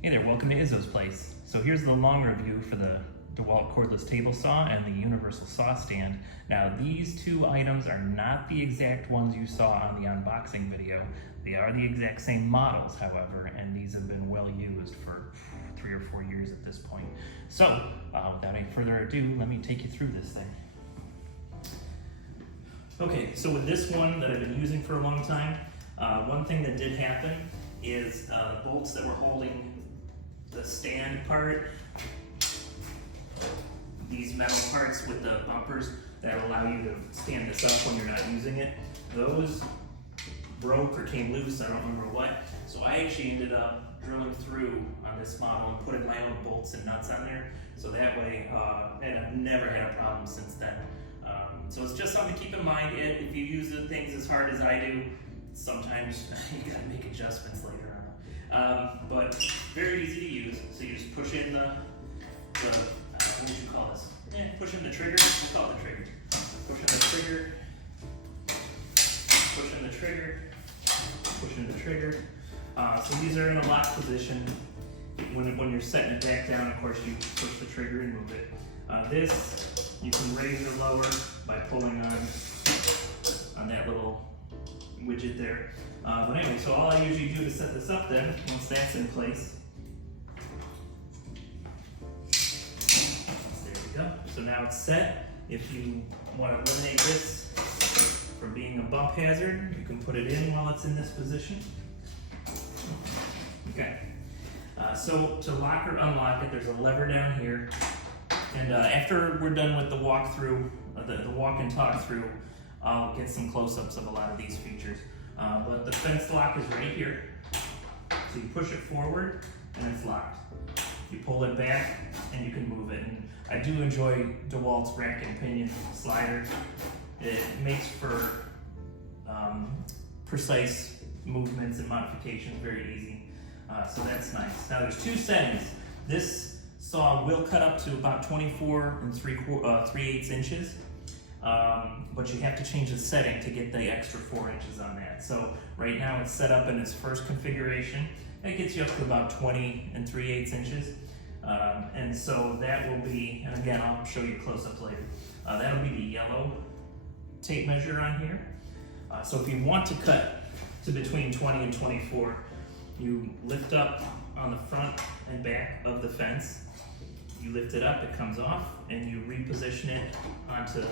Hey there, welcome to Izzo's Place. So here's the long review for the DeWalt cordless table saw and the universal saw stand. Now these two items are not the exact ones you saw on the unboxing video. They are the exact same models, however, and these have been well used for 3 or 4 years at this point. So without any further ado, let me take you through this thing. Okay, so with this one that I've been using for a long time, one thing that did happen is the bolts that were holding the stand part, these metal parts with the bumpers that allow you to stand this up when you're not using it, those broke or came loose, I don't remember what. So I actually ended up drilling through on this model and putting my own bolts and nuts on there. So that way, and I've never had a problem since then. So it's just something to keep in mind. If you use the things as hard as I do, sometimes you gotta make adjustments later on. But very easy to use. So you just push in the what would you call this? Push in the trigger. We'll call it the trigger. Push in the trigger. Push in the trigger. Push in the trigger. So these are in a locked position. When you're setting it back down, of course, you push the trigger and move it. This you can raise or lower by pulling on that little widget there. But anyway, so all I usually do to set this up then, once that's in place, there we go. So now it's set. If you want to eliminate this from being a bump hazard, you can put it in while it's in this position. Okay. So to lock or unlock it, there's a lever down here. And after we're done with the walkthrough, the walk and talk through, I'll get some close-ups of a lot of these features. But the fence lock is right here. So you push it forward and it's locked. You pull it back and you can move it. And I do enjoy DeWalt's rack and pinion slider. It makes for precise movements and modifications very easy. So that's nice. Now there's two settings. This saw will cut up to about 24 3/8 inches. But you have to change the setting to get the extra 4 inches on that. So right now it's set up in its first configuration. That gets you up to about 20 3/8 inches. And so that will be, and again, I'll show you close-ups later. That'll be the yellow tape measure on here. So if you want to cut to between 20 and 24, you lift up on the front and back of the fence. You lift it up, it comes off, and you reposition it onto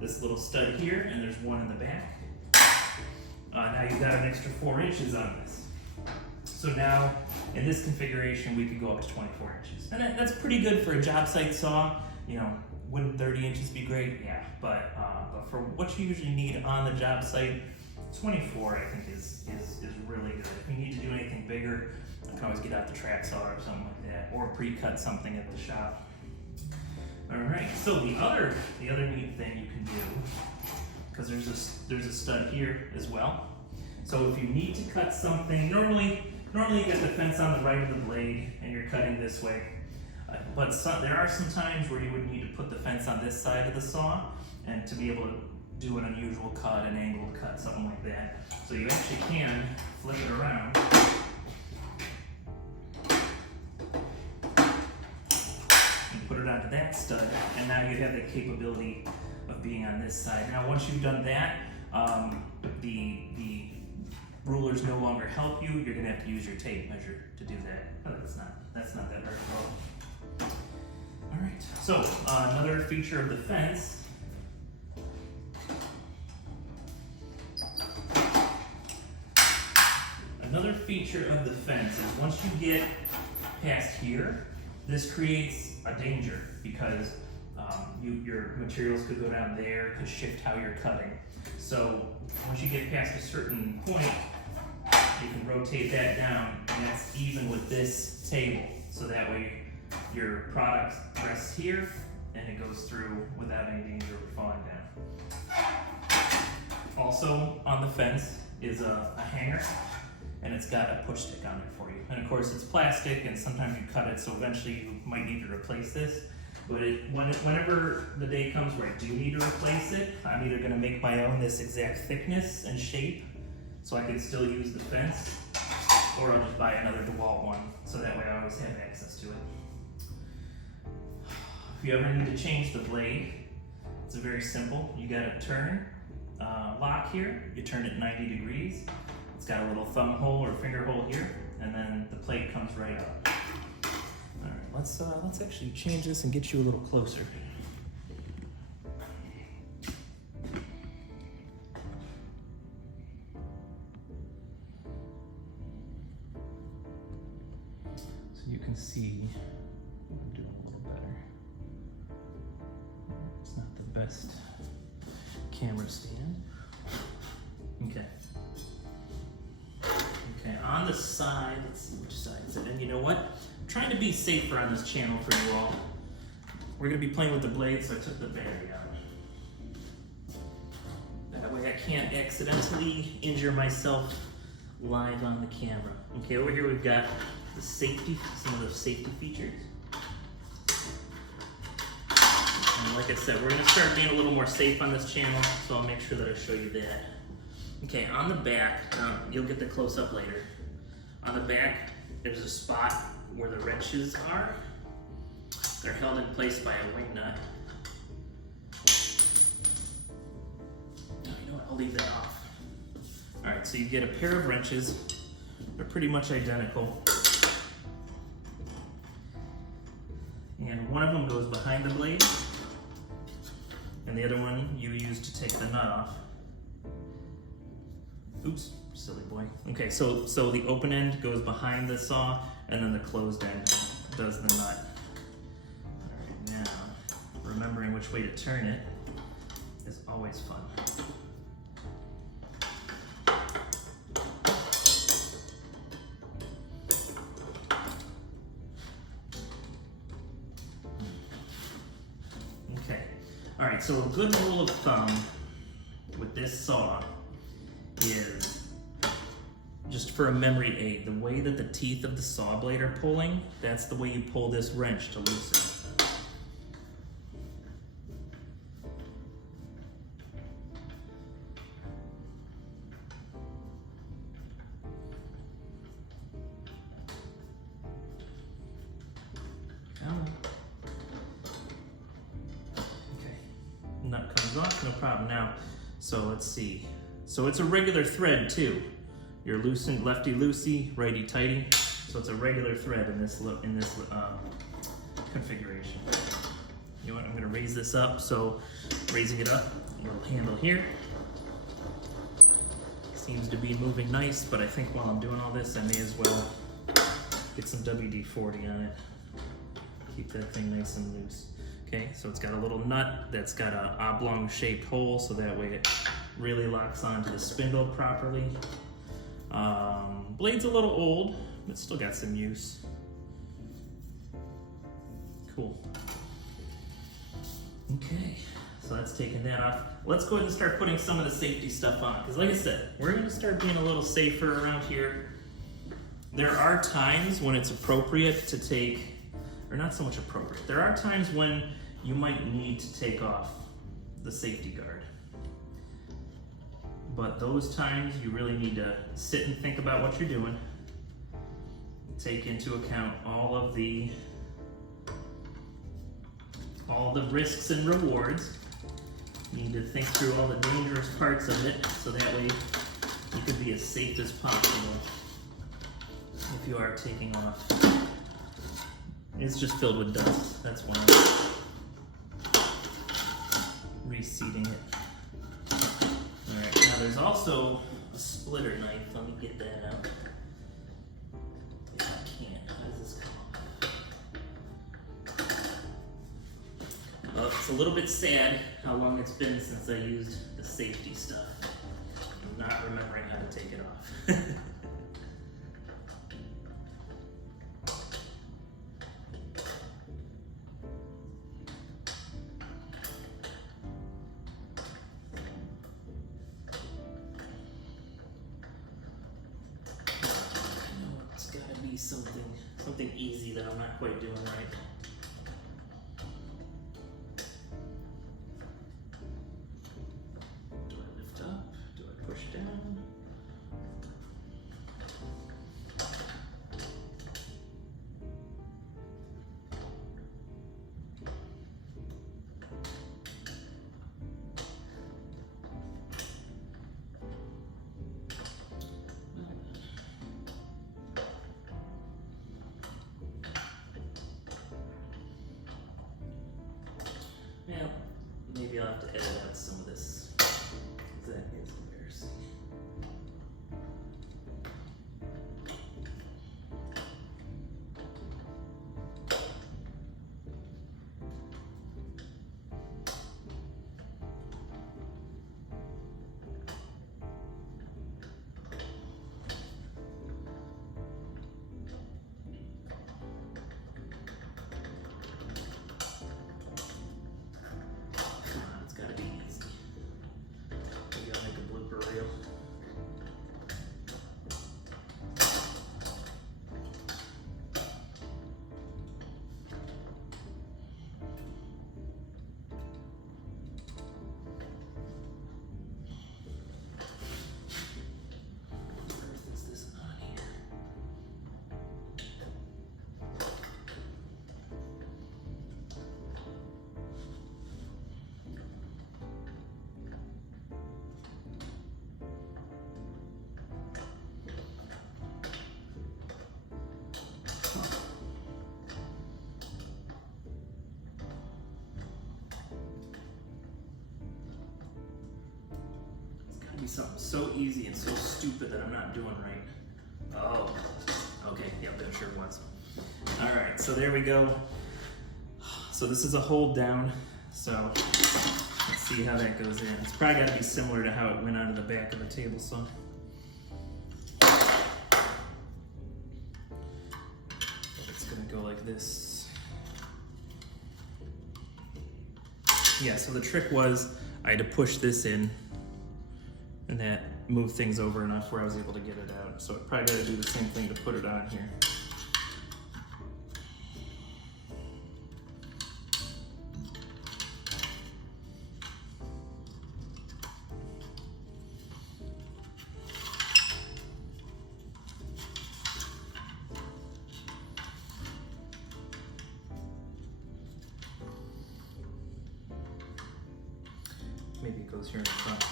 this little stud here, and there's one in the back. Now you've got an extra 4 inches on this. So now, in this configuration, we could go up to 24 inches. And that's pretty good for a job site saw. You know, wouldn't 30 inches be great? Yeah, but for what you usually need on the job site, 24 I think is really good. If you need to do anything bigger, you can always get out the track saw or something like that, or pre-cut something at the shop. All right, so the other neat thing you can do, because there's a stud here as well. So if you need to cut something, normally you get the fence on the right of the blade and you're cutting this way. But there are some times where you would need to put the fence on this side of the saw and to be able to do an unusual cut, an angled cut, something like that. So you actually can flip it around. Put it onto that stud, and now you have the capability of being on this side. Now, once you've done that, the rulers no longer help you. You're going to have to use your tape measure to do that. Oh, that's not that hard at all. All right. So another feature of the fence. Another feature of the fence is once you get past here, this creates a danger because your materials could go down there, could shift how you're cutting. So once you get past a certain point, you can rotate that down, and that's even with this table. So that way your product rests here and it goes through without any danger of falling down. Also on the fence is a hanger, and it's got a push stick on it for you. And of course it's plastic, and sometimes you cut it, so eventually you might need to replace this. But whenever the day comes where I do need to replace it, I'm either gonna make my own this exact thickness and shape, so I can still use the fence, Or I'll just buy another DeWalt one, so that way I always have access to it. If you ever need to change the blade, it's very simple. You got a turn lock here. You turn it 90 degrees. It's got a little thumb hole or finger hole here, and then the plate comes right up. All right, let's actually change this and get you a little closer. So you can see I'm doing a little better. It's not the best camera stand. Okay. Okay, on the side, let's see which side is it. And you know what? I'm trying to be safer on this channel for you all. We're gonna be playing with the blade, so I took the battery out. That way I can't accidentally injure myself live on the camera. Okay, over here we've got the safety, some of the safety features. And like I said, we're gonna start being a little more safe on this channel, so I'll make sure that I show you that. Okay, on the back, you'll get the close-up later. On the back, there's a spot where the wrenches are. They're held in place by a wing nut. Oh, you know what, I'll leave that off. All right, so you get a pair of wrenches. They're pretty much identical. And one of them goes behind the blade, and the other one you use to take the nut off. Oops, silly boy. Okay, so the open end goes behind the saw, and then the closed end does the nut. All right, now, remembering which way to turn it is always fun. Okay, all right, so a good rule of thumb with this saw is, just for a memory aid, the way that the teeth of the saw blade are pulling, that's the way you pull this wrench to loosen. Okay, nut comes off, no problem. Now, so let's see. So it's a regular thread too. You're loosened, lefty-loosey, righty-tighty. So it's a regular thread in this configuration. You know what, I'm gonna raise this up. So raising it up, a little handle here. Seems to be moving nice, but I think while I'm doing all this, I may as well get some WD-40 on it. Keep that thing nice and loose. Okay, so it's got a little nut that's got an oblong shaped hole, so that way it really locks onto the spindle properly. Blade's a little old, but still got some use. Cool. Okay, so that's taking that off. Let's go ahead and start putting some of the safety stuff on, because like I said, we're gonna start being a little safer around here. There are times when it's appropriate to take, or not so much appropriate, there are times when you might need to take off the safety guard. But those times you really need to sit and think about what you're doing. Take into account all of the risks and rewards. You need to think through all the dangerous parts of it, so that way you can be as safe as possible if you are taking off. It's just filled with dust. That's why I'm reseating it. Alright, now there's also a splitter knife. Let me get that out. If I can. How does this come up? Well, it's a little bit sad how long it's been since I used the safety stuff. I'm not remembering how to take it off. Something easy that I'm not quite doing right. Do I lift up? Do I push down? Maybe I'll have to edit out some of this. That is embarrassing. Be something so easy and so stupid that I'm not doing right. Oh, okay, yep, that sure was. All right, so there we go. So this is a hold down, so let's see how that goes in. It's probably got to be similar to how it went onto the back of the table saw. It's gonna go like this. Yeah, so the trick was I had to push this in, and that moved things over enough where I was able to get it out. So I probably got to do the same thing to put it on here. Maybe it goes here in the front.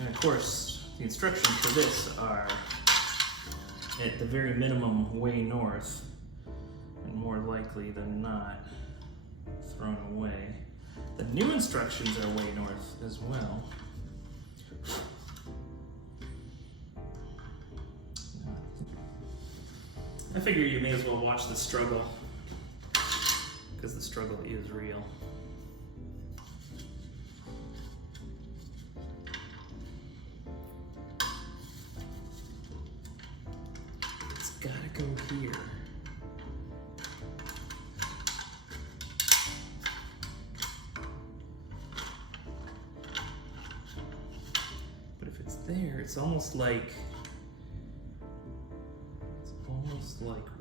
And of course, the instructions for this are, at the very minimum, way north, and more likely than not, thrown away. The new instructions are way north as well. I figure you may as well watch the struggle, because the struggle is real. Gotta go here. But if it's there, it's almost like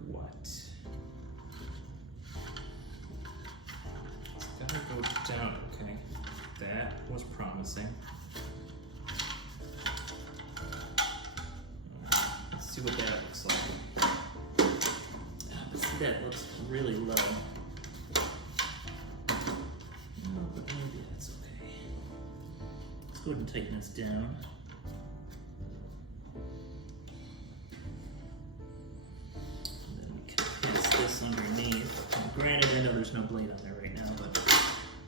what? It's gotta go down. Okay, that was promising. Let's see what that looks like. That looks really low. No, but maybe that's okay. Let's go ahead and tighten this down. And then we can paste this underneath. And granted, I know there's no blade on there right now, but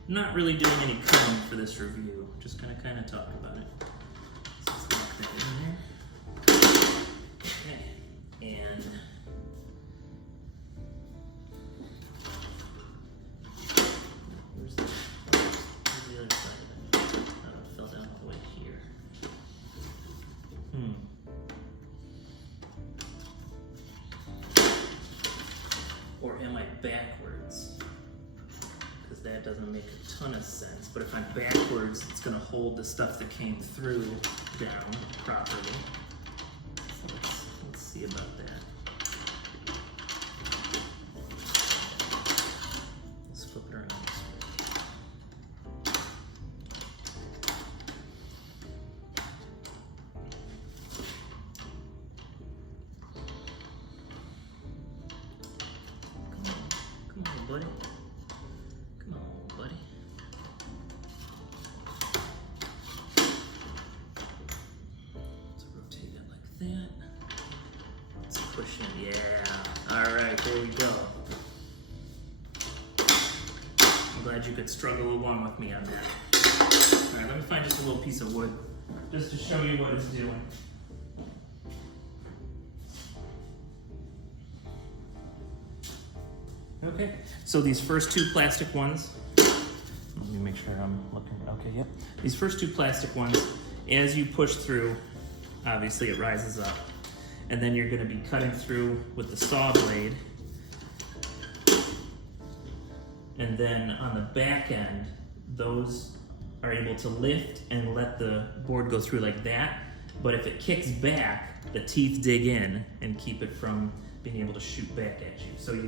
I'm not really doing any cutting for this review. Just gonna kind of talk about it. So let's lock that in there. Okay, and or am I backwards? Because that doesn't make a ton of sense. But if I'm backwards, it's going to hold the stuff that came through down properly. So let's see about that. Let's flip it around this way. Buddy. Come on, buddy. Let's rotate it like that. Let's could struggle along with me on that. All right, let me find just a little piece of wood, just to show you what it's doing. Okay, so these first two plastic ones, let me make sure I'm looking, okay, yep. These first two plastic ones, as you push through, obviously it rises up. And then you're gonna be cutting through with the saw blade. And then on the back end, those are able to lift and let the board go through like that. But if it kicks back, the teeth dig in and keep it from being able to shoot back at you. So you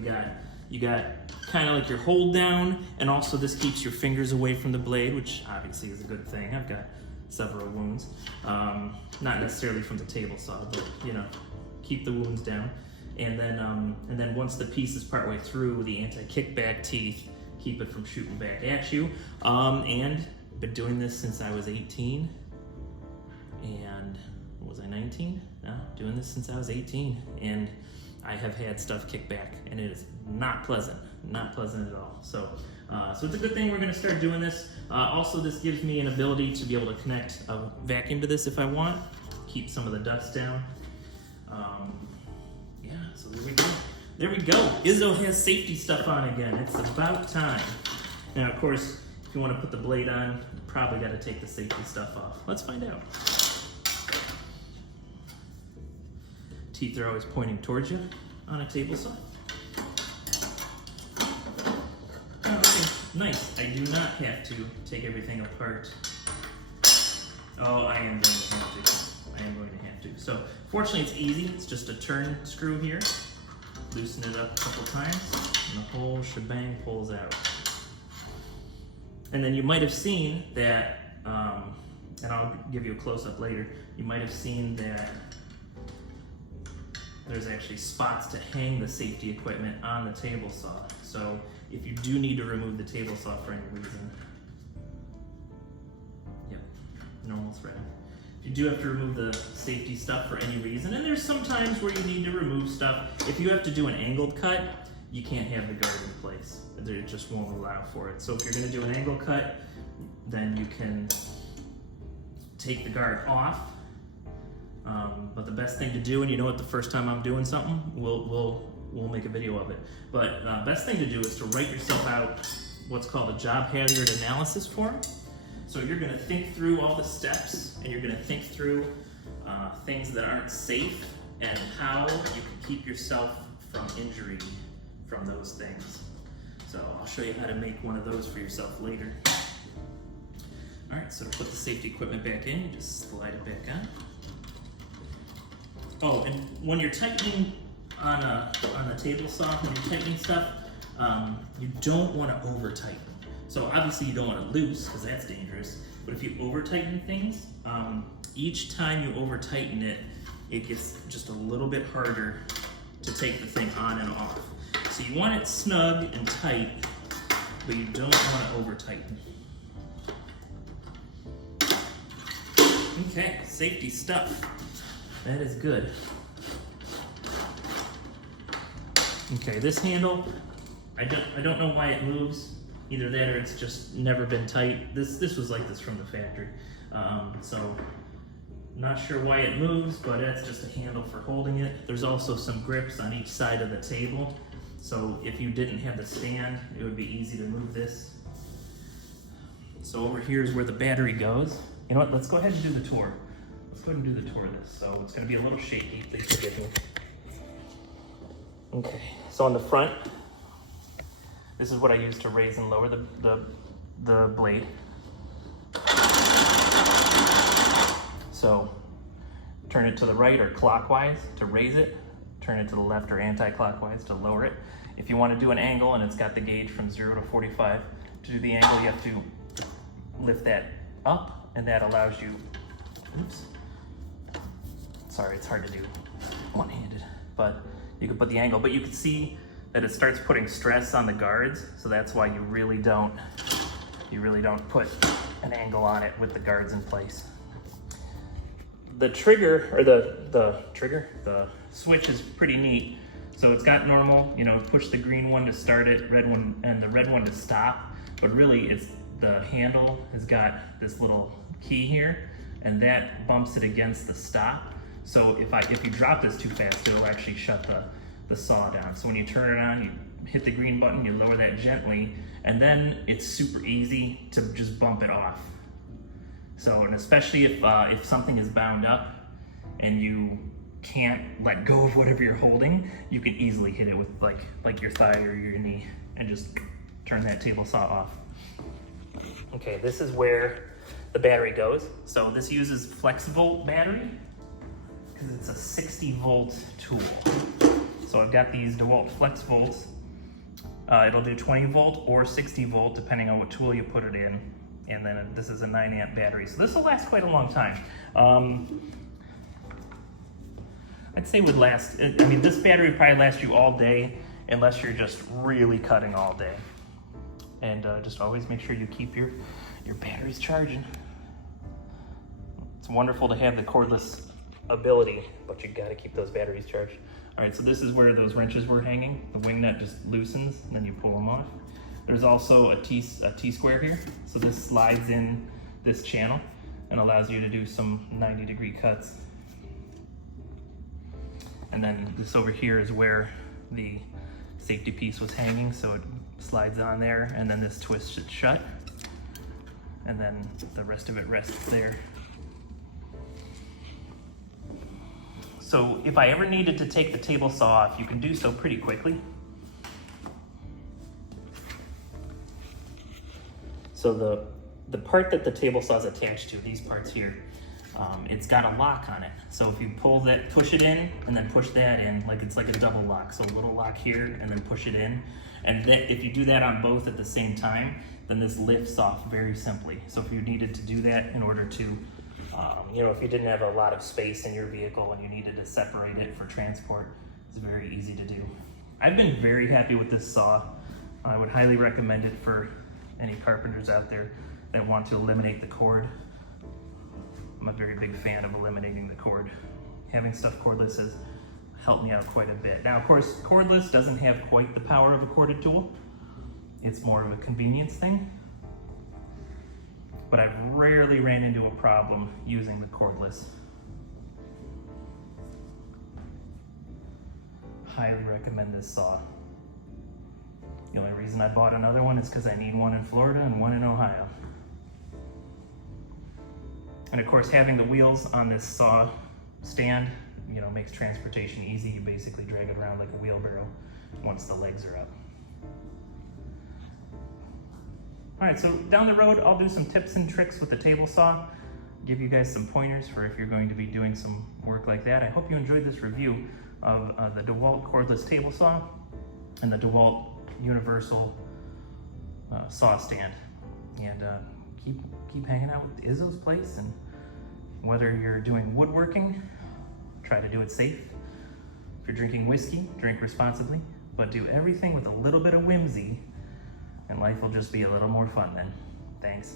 got kind of like your hold down, and also this keeps your fingers away from the blade, which obviously is a good thing. I've got several wounds. Not necessarily from the table saw, but you know, keep the wounds down. And then once the piece is partway through, the anti-kickback teeth keep it from shooting back at you. And I've been doing this since I was 18. And was I 19? No, doing this since I was 18. And I have had stuff kick back, and it is not pleasant at all. So it's a good thing we're gonna start doing this. Also, this gives me an ability to be able to connect a vacuum to this if I want, keep some of the dust down. Yeah, so there we go. There we go. Izzo has safety stuff on again. It's about time. Now, of course, if you want to put the blade on, you probably got to take the safety stuff off. Let's find out. Teeth are always pointing towards you on a table saw. Okay, nice. I do not have to take everything apart. Oh, I am going to have to. So, fortunately, it's easy. It's just a turn screw here. Loosen it up a couple times, and the whole shebang pulls out. And then you might have seen that, and I'll give you a close-up later, you might have seen that there's actually spots to hang the safety equipment on the table saw. So if you do need to remove the table saw for any reason, yep, normal thread. If you do have to remove the safety stuff for any reason, and there's some times where you need to remove stuff. If you have to do an angled cut, you can't have the guard in place. It just won't allow for it. So if you're gonna do an angle cut, then you can take the guard off. But the best thing to do, and you know what, the first time I'm doing something, we'll make a video of it. But best thing to do is to write yourself out what's called a job hazard analysis form. So you're gonna think through all the steps, and you're gonna think through things that aren't safe and how you can keep yourself from injury from those things. So I'll show you how to make one of those for yourself later. All right, so to put the safety equipment back in, you just slide it back on. Oh, and when you're tightening on a table saw, when you're tightening stuff, you don't want to over tighten. So obviously you don't want to loose, because that's dangerous. But if you over tighten things, each time you over tighten it, it gets just a little bit harder to take the thing on and off. So you want it snug and tight, but you don't want to over tighten. Okay, safety stuff. That is good. Okay, this handle, I don't know why it moves. Either that or it's just never been tight. This was like this from the factory. So not sure why it moves, but that's just a handle for holding it. There's also some grips on each side of the table. So if you didn't have the stand, it would be easy to move this. So over here is where the battery goes. You know what, let's go ahead and do the tour. Let's go ahead and do the tour of this. So it's gonna be a little shaky, please forgive me. Okay, so on the front, this is what I use to raise and lower the blade. So turn it to the right or clockwise to raise it, turn it to the left or anti-clockwise to lower it. If you want to do an angle and it's got the gauge from 0 to 45, to do the angle you have to lift that up, and that allows you, oops, sorry, it's hard to do one-handed, but you can put the angle, but you can see that it starts putting stress on the guards, so that's why you really don't put an angle on it with the guards in place. The trigger, or the switch is pretty neat. So it's got normal, you know, push the green one to start it, red one, and the red one to stop. but really it's the handle has got this little key here, and that bumps it against the stop. So if you drop this too fast, it'll actually shut the saw down. So when you turn it on, you hit the green button, you lower that gently, and then it's super easy to just bump it off. So, and especially if something is bound up and you can't let go of whatever you're holding, you can easily hit it with like your thigh or your knee and just turn that table saw off. Okay, this is where the battery goes. So this uses Flexvolt battery because it's a 60 volt tool. So I've got these DeWalt Flexvolts. It'll do 20 volt or 60 volt depending on what tool you put it in. And then this is a 9 amp battery. So this will last quite a long time. I'd say would last, I mean, this battery would probably last you all day unless you're just really cutting all day. And just always make sure you keep your batteries charging. It's wonderful to have the cordless ability, but you gotta keep those batteries charged. All right, so this is where those wrenches were hanging. The wing nut just loosens and then you pull them off. There's also a T-square here. So this slides in this channel and allows you to do some 90-degree cuts. And then this over here is where the safety piece was hanging, so it slides on there, and then this twists it shut, and then the rest of it rests there. So if I ever needed to take the table saw off, you can do so pretty quickly. So the part that the table saw is attached to, these parts here, it's got a lock on it. So if you pull that, push it in, and then push that in, like it's like a double lock. So a little lock here, and then push it in. And then if you do that on both at the same time, then this lifts off very simply. So if you needed to do that in order to, if you didn't have a lot of space in your vehicle and you needed to separate it for transport, it's very easy to do. I've been very happy with this saw. I would highly recommend it for any carpenters out there that want to eliminate the cord. I'm a very big fan of eliminating the cord. Having stuff cordless has helped me out quite a bit. Now, of course, cordless doesn't have quite the power of a corded tool. It's more of a convenience thing. But I've rarely ran into a problem using the cordless. Highly recommend this saw. The only reason I bought another one is because I need one in Florida and one in Ohio. And of course, having the wheels on this saw stand, makes transportation easy. You basically drag it around like a wheelbarrow once the legs are up. All right, so down the road, I'll do some tips and tricks with the table saw, give you guys some pointers for if you're going to be doing some work like that. I hope you enjoyed this review of the DeWalt cordless table saw and the DeWalt universal saw stand. And keep hanging out with Izzo's place, and whether you're doing woodworking, try to do it safe. If you're drinking whiskey, drink responsibly, but do everything with a little bit of whimsy, and life will just be a little more fun then. Thanks.